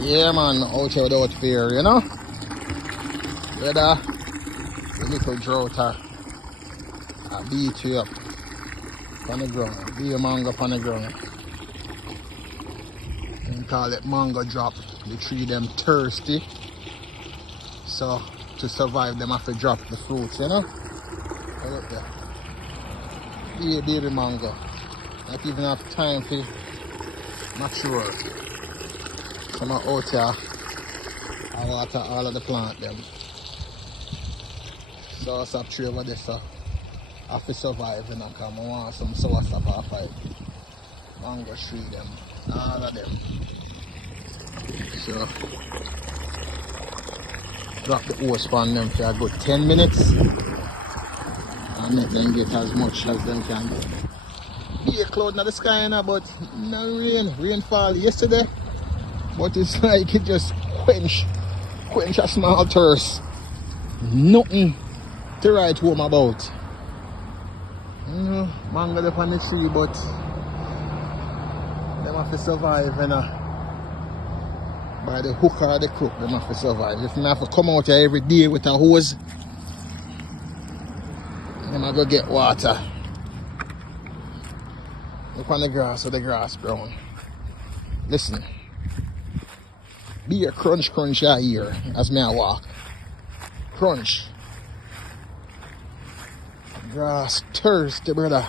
Yeah, man, out here without fear, you know? Whether the little drought or beat you up on the ground, be a mango on the ground. You call it mango drop. The tree them thirsty. So to survive them have to drop the fruits, you know? Look there. Be a baby mango. Not even have time to mature. Some are out here. I water all of the plant them. Soursop tree over there, so I have to survive, you know, because I want some soursop off it. Mango tree them, all of them. So drop the hose on them for a good 10 minutes and make them get as much as them can get. Be a cloud in the sky now, but no rain. Rainfall yesterday, but it's like it just quench a small thirst. Nothing to write home about. Mango up on the tree, but them have to survive, you know. By the hook or the crook, them have to survive. If they have to come out here every day with a hose, them have to go get water. Look on the grass with the grass brown. Listen. Be a crunch out here as me I walk. Crunch. Grass thirsty, brother.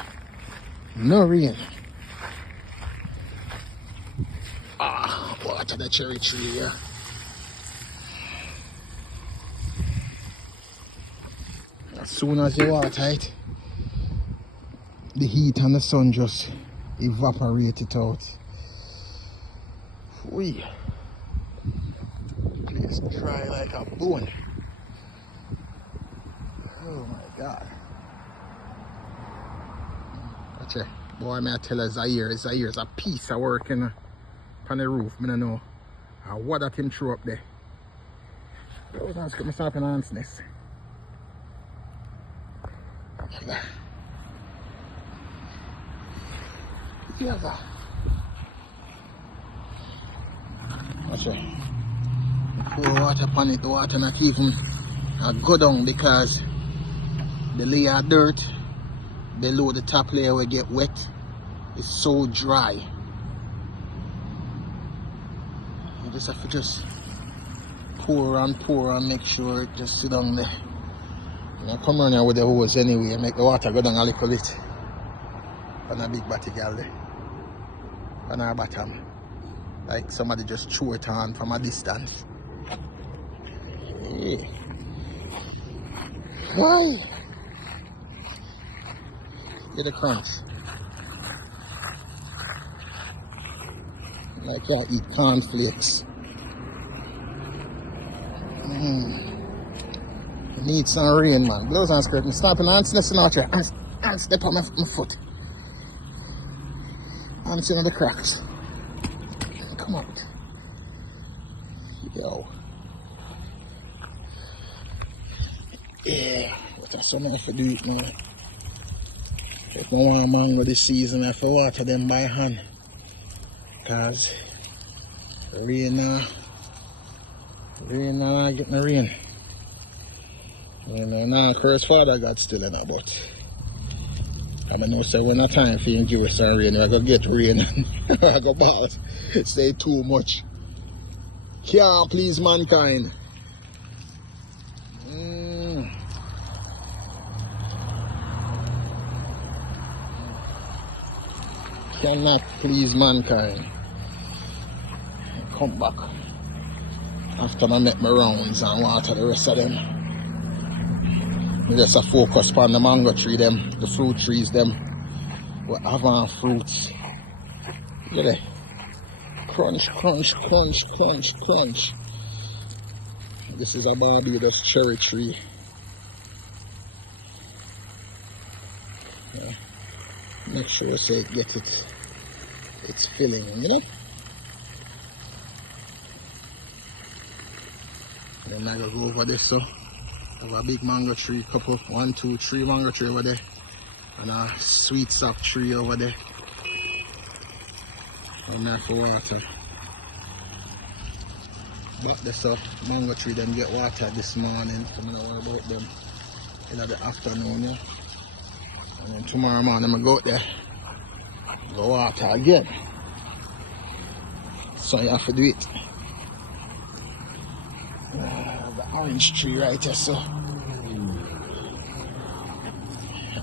No rain. Water the cherry tree here. As soon as you water it, the heat and the sun just evaporate it out. Whee. Place dry like a bone. Oh my God. Watch it. Boy, may I tell you, Zaire is a piece of work on the roof. I don't know what that him threw up there. Those ones got me stopping ants nest. Yeah. Watch it. Pour water upon it, the water not even go down because the layer of dirt below the top layer will get wet. It's so dry. You just have to just pour and make sure it just sit down there. And I come around here with the hose anyway and make the water go down a little bit. And a big batty gal there. On our bottom. Like somebody just threw it on from a distance. Yeah. Why? Get a crunch. Like y'all eat cornflakes. Need some rain, man. Blows on skirt and stopping ants nesting out here. Ants step on my foot. Ants in the cracks. Come on. Yo. Yeah. That's what I have to do it now. If I want mango this season, I have to water them by hand. Cause rain now get no rain. You know, now curse Father God still in it, but I don't know, so when a time for him give us some rain, I go get rain and I go bad. Say too much. Can't please mankind. Cannot please mankind. Come back after I make my rounds and water the rest of them. I just a focus on the mango tree them, the fruit trees them. We have our fruits. Look at it. Crunch. This is a Barbados cherry tree. Yeah. Make sure so it gets it's filling, you know? Then I go over there, so have a big mango tree, couple, 1, 2, 3 mango tree over there, and a sweet sock tree over there. And that's the water. But the so mango tree them get water this morning. So I'm gonna worry about them in the afternoon, yeah. And then tomorrow morning I'm gonna go out there, go water again. So you have to do it. The orange tree right here, so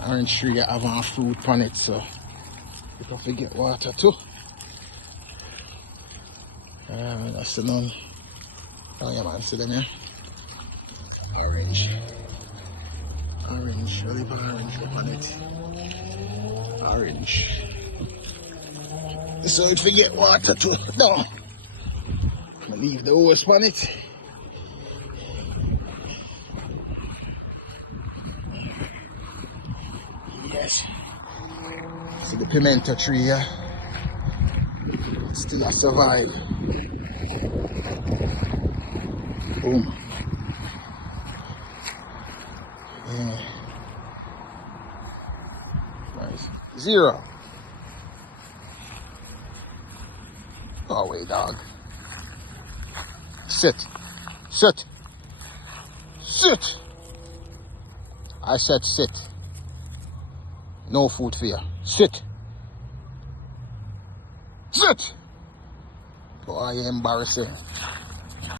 orange tree have a fruit on it, so you have to get water too. That's the none. Oh yeah man, see them here? Orange. Orange, olive orange up on it. Orange. So if you get water too, no. I leave the hose on it. Yes. See the pimento tree here. Still a survive. Boom. Yeah. Nice. Zero. Go away, dog. Sit. Sit. Sit. I said sit. No food for you. Sit. Sit. Boy, you're embarrassing.